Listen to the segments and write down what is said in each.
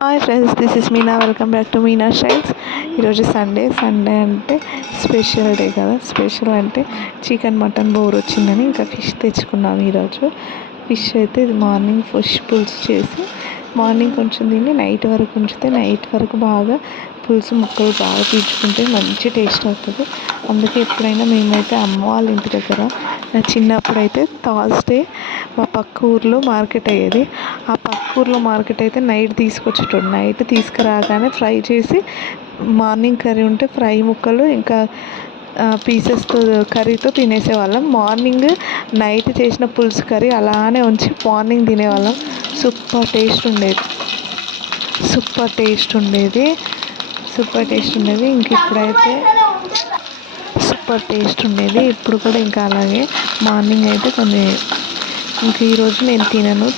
Hi friends this is Meena welcome back to Meena styles ఈరోజు Sunday Sunday అంటే special day కదా. Special అంటే chicken mutton bore వచ్చిందని ఇంకా ఫిష్ తెచ్చుకున్నాం ఈరోజు. ఫిష్ అయితే ఇది మార్నింగ్ ఫిష్ పులుసు చేసి మార్నింగ్ కొంచెం తిని నైట్ వరకు ఉంచితే నైట్ వరకు బాగా పులుసు ముక్కలు బాగా పీల్చుకుంటే మంచి టేస్ట్ అవుతుంది అందుకే ఎప్పుడైనా మేమైతే అమ్మ వాళ్ళ ఇంటి దగ్గర నా చిన్నప్పుడు అయితే థర్స్డే మా పక్క ఊర్లో మార్కెట్ అయ్యేది. ఆ పక్క ఊర్లో మార్కెట్ అయితే నైట్ తీసుకొచ్చేటోడు. నైట్ తీసుకురాగానే ఫ్రై చేసి మార్నింగ్ కర్రీ ఉంటే ఫ్రై ముక్కలు ఇంకా పీసెస్తో కర్రీతో తినేసేవాళ్ళం. మార్నింగ్ నైట్ చేసిన పులుసు కర్రీ అలానే ఉంచి మార్నింగ్ తినేవాళ్ళం. సూపర్ టేస్ట్ ఉండేది. సూపర్ టేస్ట్ ఉండేది. సూపర్ టేస్ట్ ఉండేది. ఇంక ఇప్పుడైతే సూపర్ టేస్ట్ ఉండేది. ఇప్పుడు కూడా ఇంకా అలాగే మార్నింగ్ అయితే కొన్ని ఇంక ఈరోజు నేను తినను.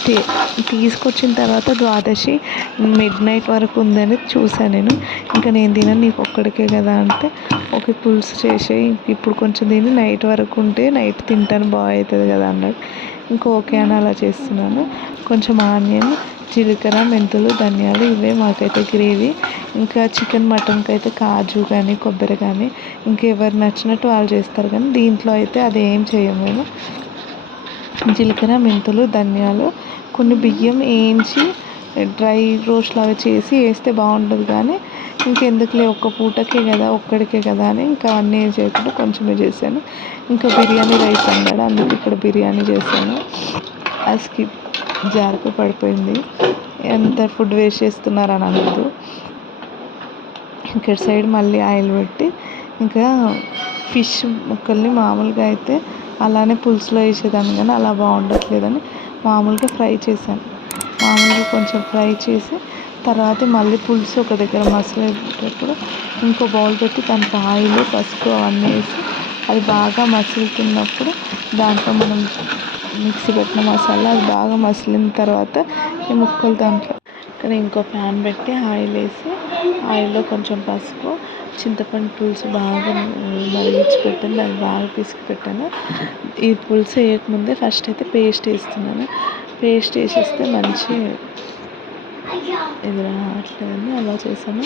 తీసుకొచ్చిన తర్వాత ద్వాదశి మిడ్ నైట్ వరకు ఉందని చూసాను నేను. ఇంకా నేను తినను నీకు ఒక్కడికే కదా అంటే. ఒక పులుసు చేసే ఇప్పుడు కొంచెం తిని నైట్ వరకు ఉంటే నైట్ తింటాను బాగుతుంది కదా అన్నాడు ఇంకా ఓకే అని అలా చేస్తున్నాను. కొంచెం ఆనియన్ జీలకర్ర మెంతులు ధనియాలు ఇవే మాకైతే గ్రేవీ. ఇంకా చికెన్ మటన్కి అయితే కాజు కానీ కొబ్బరి కానీ ఇంకెవరు నచ్చినట్టు వాళ్ళు చేస్తారు కానీ దీంట్లో అయితే అది ఏం చేయము మేము. జీలకర్ర మెంతులు ధనియాలు కొన్ని బియ్యం వేయించి డ్రై రోస్ట్ లాగా చేసి వేస్తే బాగుంటుంది కానీ ఇంకెందుకులే ఒక్క పూటకే కదా ఒక్కడికే కదా అని ఇంకా అన్నీ చేయకుండా కొంచెమే చేశాను. ఇంకా బిర్యానీ రైస్ అన్నాడు అందుకు ఇక్కడ బిర్యానీ చేశాను. అది స్కిప్ జారిపోయి పడిపోయింది. ఎంత ఫుడ్ వేస్ట్ చేస్తున్నారని అనద్దు ఇక్కడ సైడ్ మళ్ళీ ఆయిల్ పెట్టి ఇంకా ఫిష్ ముక్కల్ని మామూలుగా అయితే అలానే పులుసులో వేసేదాన్ని కానీ అలా బాగుండట్లేదని మామూలుగా ఫ్రై చేశాను. మామూలుగా కొంచెం ఫ్రై చేసి తర్వాత మళ్ళీ పులుసు ఒక దగ్గర మసలేటప్పుడు ఇంకో బౌల్ పెట్టి దానికి ఆయిల్ పసుపు అవన్నీ వేసి అది బాగా మసులుతున్నప్పుడు దాంట్లో మనం మిక్సీ పెట్టిన మసాలా అది బాగా మసిలిన తర్వాత ఈ ముక్కలు దాంట్లో. ఇక్కడ ఇంకో ప్యాన్ పెట్టి ఆయిల్ వేసి ఆయిల్లో కొంచెం పసుపు చింతపండు పులుసు బాగా మరిగించి పెట్టాను దాన్ని బాగా పిసికి పెట్టాను ఈ పులుసు వేయకముందే ఫస్ట్ అయితే పేస్ట్ వేస్తున్నాను. పేస్ట్ వేసేస్తే మంచి ఇది రావట్లేదని అలా చేశాను.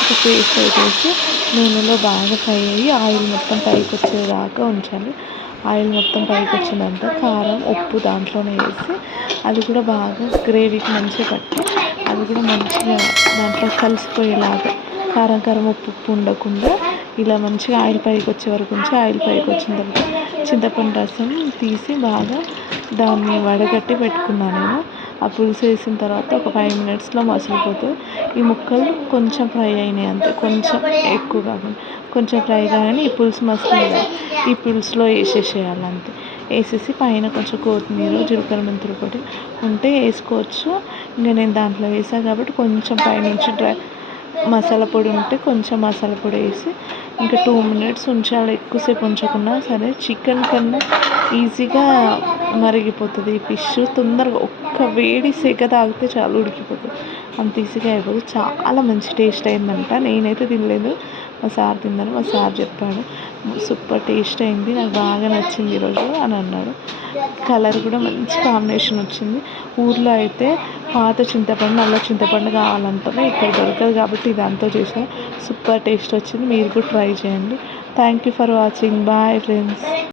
ఒక పేస్ట్ వేసేసి నూనెలో బాగా ఫ్రై అయ్యి ఆయిల్ మొత్తం పైకి వచ్చేదాకా ఉంచాలి. ఆయిల్ మొత్తం పైకి వచ్చిందంతా కారం ఉప్పు దాంట్లోనే వేసి అది కూడా బాగా గ్రేవీకి మంచిగా పట్టి అది కూడా మంచిగా దాంట్లో కలిసిపోయేలాగా కారం కారం ఉప్పు ఉప్పు ఉండకుండా ఇలా మంచిగా ఆయిల్ పైకి వచ్చే వరకు ఉంచి ఆయిల్ పైకి వచ్చిన తర్వాత చింతపండు రసం తీసి బాగా దాన్ని వడగట్టి పెట్టుకున్నాను నేను. ఆ పులుసు వేసిన తర్వాత ఒక ఫైవ్ మినిట్స్లో మసిలిపోతుంది. ఈ ముక్కలు కొంచెం ఫ్రై అయినాయి అంతే. కొంచెం ఎక్కువ కాకుండా కొంచెం ఫ్రై కానీ ఈ పులుసు మసిలి ఈ పులుసులో వేసేసేయాలి అంతే. వేసేసి పైన కొంచెం కొత్తిమీర జీలకర్ర మెంతులు పొడి ఉంటే వేసుకోవచ్చు. ఇంకా నేను దాంట్లో వేసాను కాబట్టి కొంచెం పైనుంచి డ్రై మసాలా పొడి ఉంటే కొంచెం మసాలా పొడి వేసి ఇంకా టూ మినిట్స్ ఉంచాలి. ఎక్కువసేపు ఉంచకుండా సరే చికెన్ కన్నా ఈజీగా మరిగిపోతుంది ఫిష్. తొందరగా ఒక్క వేడి సెగ తాగితే చాలు ఉడికిపోతుంది. అంత ఈజీగా అయిపోతుంది చాలా మంచి టేస్ట్ అయిందంట. నేనైతే తినలేదు. మా సార్ తిన్నాను మా సార్ చెప్పాడు సూపర్ టేస్ట్ అయింది. నాకు బాగా నచ్చింది ఈరోజు అని అన్నాడు. కలర్ కూడా మంచి కాంబినేషన్ వచ్చింది. ఊర్లో అయితే పాత చింతపండు నల్ల చింతపండు కావాలంటేనే ఇక్కడ దొరకదు కాబట్టి ఇదంతా చేసాను సూపర్ టేస్ట్ వచ్చింది. మీరు కూడా ట్రై చేయండి. Thank you for watching bye friends